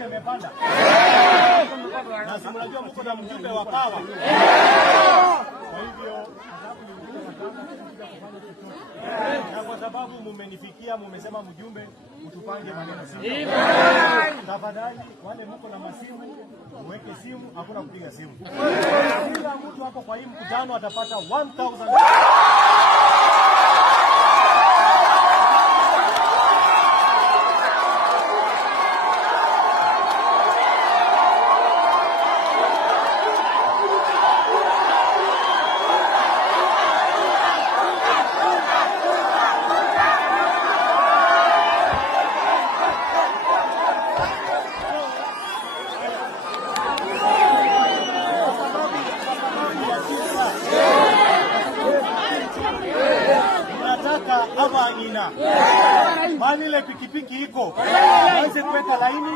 Moshi imepanda. Na si mnajua mko na mjumbe wa pawa. Kwa hivyo na kwa sababu mumenifikia, mumesema mjumbe utupange maneno simu. Tafadhali wale mko na masimu muweke simu, hakuna kupiga simu. Kila mtu hapo kwa hii mkutano atapata 1000. Hapa ina. Bali ile pikipiki iko. Waweze kuweka laini.